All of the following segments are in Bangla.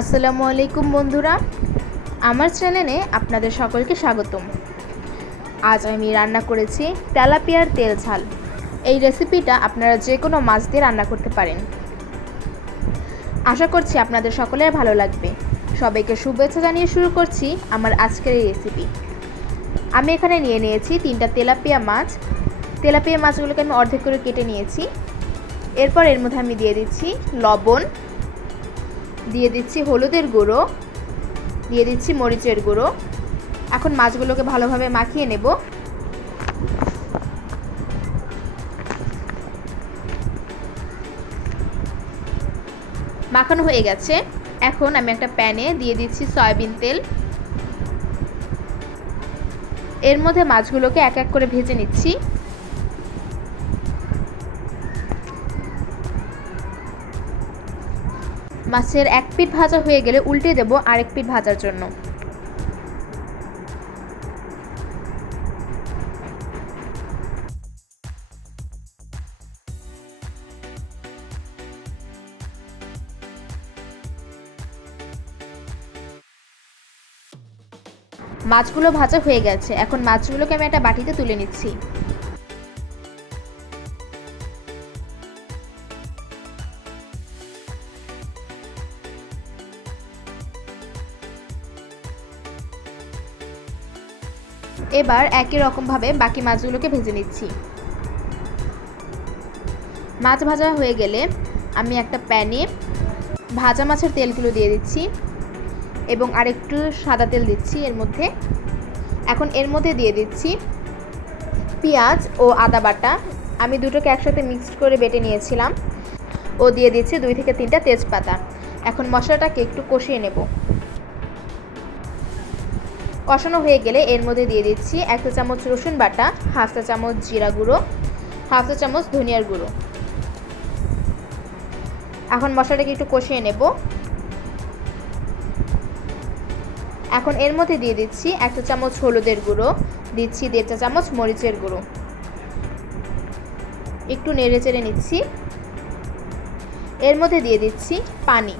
আসসালামু আলাইকুম বন্ধুরা। আমার চ্যানেলে আপনাদের সকলকে স্বাগতম। আজ আমি রান্না করেছি তেলাপিয়ার তেল ঝাল। এই রেসিপিটা আপনারা যে কোনো মাছ দিয়ে রান্না করতে পারেন। আশা করছি আপনাদের সকলের ভালো লাগবে। সবাইকে শুভেচ্ছা জানিয়ে শুরু করছি আমার আজকের এই রেসিপি। আমি এখানে নিয়ে নিয়েছি তিনটা তেলাপিয়া মাছ। তেলাপিয়া মাছগুলোকে আমি অর্ধেক করে কেটে নিয়েছি। এরপর এর মধ্যে আমি দিয়ে দিচ্ছি লবণ দিয়ে দিচ্ছি হলুদের গুঁড়ো, দিয়ে দিচ্ছি মরিচের গুঁড়ো। এখন মাছগুলোকে ভালোভাবে মাখিয়ে নেব। মাখানো হয়ে গেছে। এখন আমি একটা প্যানে দিয়ে দিচ্ছি সয়াবিন তেল। এর মধ্যে মাছগুলোকে এক এক করে ভেজে নিচ্ছি। মাছের এক পিঠ ভাজা হয়ে গেলে উল্টে দেব আরেক পিঠ ভাজার জন্য। মাছগুলো ভাজা হয়ে গেছে। এখন মাছগুলোকে আমি একটা বাটিতে তুলে নিচ্ছি। এবার একই রকমভাবে বাকি মাছগুলোকে ভেজে নিচ্ছি। মাছ ভাজা হয়ে গেলে আমি একটা প্যানে ভাজা মাছের তেলগুলো দিয়ে দিচ্ছি এবং আরেকটু সাদা তেল দিচ্ছি এর মধ্যে। এখন এর মধ্যে দিয়ে দিচ্ছি পেঁয়াজ ও আদা বাটা। আমি দুটোকে একসাথে মিক্সড করে বেটে নিয়েছিলাম। ও দিয়ে দিচ্ছি দুই থেকে তিনটা তেজপাতা। এখন মশলাটাকে একটু কষিয়ে নেব। কষানো হয়ে গেলে এর মধ্যে দিয়ে দিচ্ছি এক চা চামচ রসুন বাটা, হাফ চা চামচ জিরা গুঁড়ো, হাফ চা চামচ ধনিয়ার গুঁড়ো। এখন মশলাটাকে একটু কষিয়ে নেব। এখন এর মধ্যে দিয়ে দিচ্ছি এক চা চামচ হলুদের গুঁড়ো, দিচ্ছি দেড় চা চামচ মরিচের গুঁড়ো। একটু নেড়ে চেড়ে নিচ্ছি। এর মধ্যে দিয়ে দিচ্ছি পানি।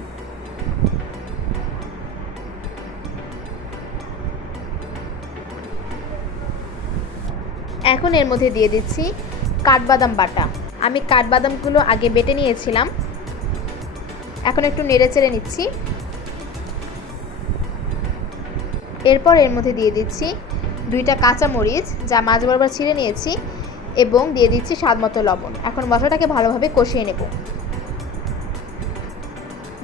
এখন এর মধ্যে দিয়ে দিচ্ছি কাঠবাদাম বাটা। আমি কাঠবাদামগুলো আগে বেটে নিয়েছিলাম। এখন একটু নেড়ে চেড়ে নিচ্ছি। এরপর এর মধ্যে দিয়ে দিচ্ছি দুইটা কাঁচা মরিচ যা মাছ বরাবর ছিঁড়ে নিয়েছি, এবং দিয়ে দিচ্ছি স্বাদ মতো লবণ। এখন মশলাটাকে ভালোভাবে কষিয়ে নেব।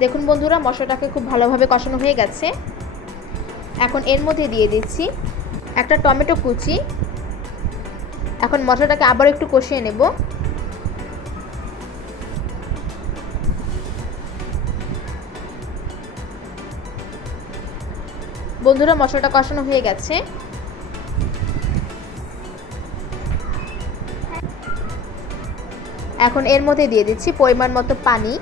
দেখুন বন্ধুরা, মশলাটাকে খুব ভালোভাবে কষানো হয়ে গেছে। এখন এর মধ্যে দিয়ে দিচ্ছি একটা টমেটো কুচি এখন মশলাটাকে আবার একটু কষিয়ে নেব। বন্ধুরা, মশলাটা কষানো হয়ে গেছে। এখন এর মধ্যে দিয়ে দিচ্ছি পরিমাণ মতো পানি।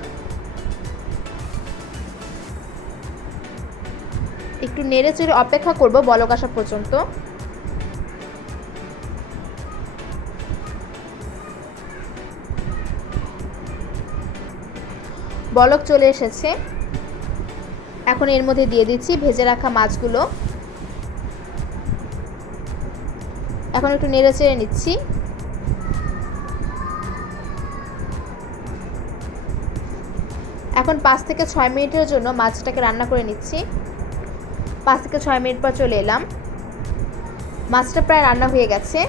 একটু নেড়ে চেড়ে অপেক্ষা করব বলক আসা পর্যন্ত। বলক চলে এসেছে। এখন এর মধ্যে দিয়ে দিচ্ছি ভেজে রাখা মাছগুলো। এখন একটু নেড়ে চেড়ে নিচ্ছি। এখন পাঁচ থেকে ছয় মিনিটের জন্য মাছটাকে রান্না করে নিচ্ছি। পাঁচ থেকে ছয় মিনিট পর চলে এলাম। মাছটা প্রায় রান্না হয়ে গেছে।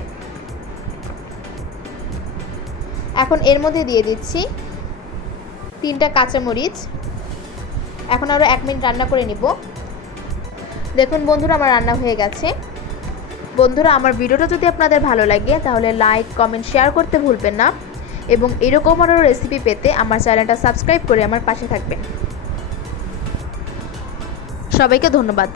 এখন এর মধ্যে দিয়ে দিচ্ছি তিনটা কাঁচামরিচ। এখন আরও এক মিনিট রান্না করে নিব। দেখুন বন্ধুরা, আমার রান্না হয়ে গেছে। বন্ধুরা, আমার ভিডিওটা যদি আপনাদের ভালো লাগে, তাহলে লাইক কমেন্ট শেয়ার করতে ভুলবেন না। এবং এরকম আরও রেসিপি পেতে আমার চ্যানেলটা সাবস্ক্রাইব করে আমার পাশে থাকবেন। সবাইকে ধন্যবাদ।